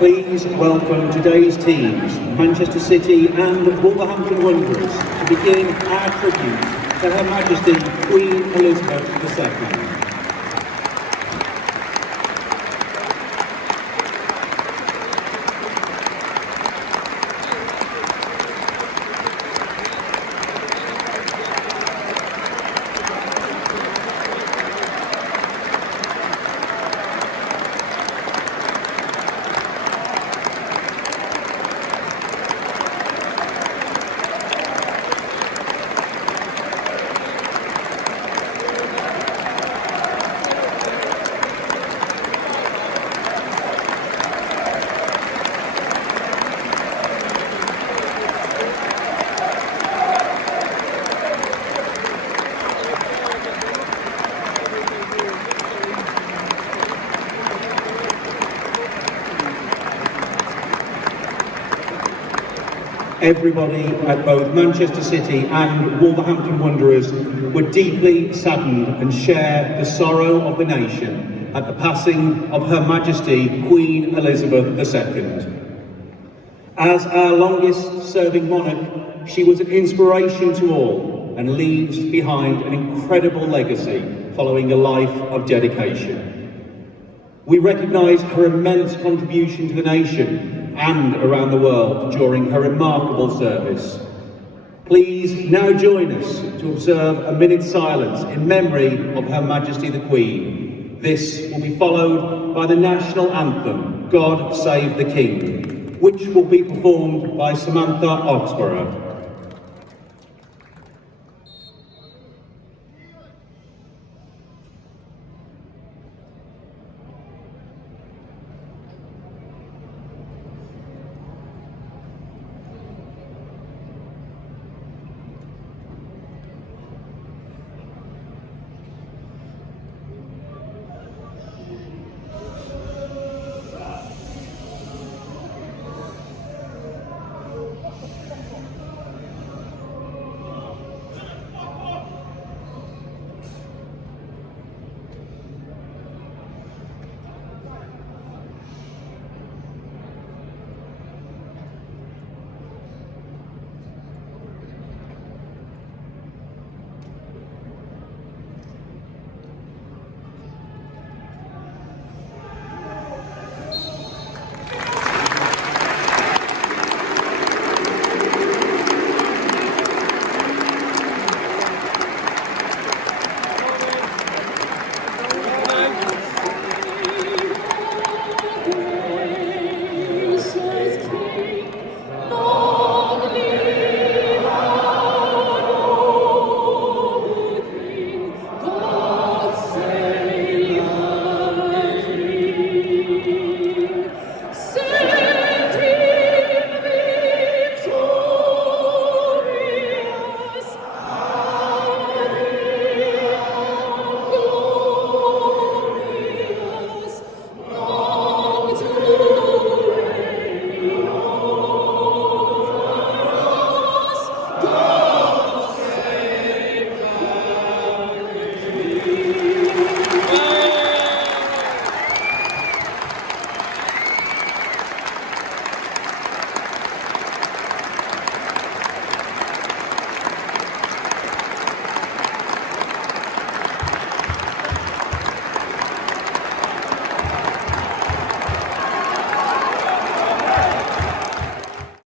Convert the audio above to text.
Please welcome today's teams, Manchester City and Wolverhampton Wanderers, to begin our tribute to Her Majesty Queen Elizabeth II. Everybody at both Manchester City and Wolverhampton Wanderers were deeply saddened and share the sorrow of the nation at the passing of Her Majesty Queen Elizabeth II. As our longest-serving monarch, she was an inspiration to all and leaves behind an incredible legacy following a life of dedication. We recognise her immense contribution to the nation and around the world during her remarkable service. Please now join us to observe a minute's silence in memory of Her Majesty the Queen. This will be followed by the national anthem, God Save the King, which will be performed by Samantha Oxborough.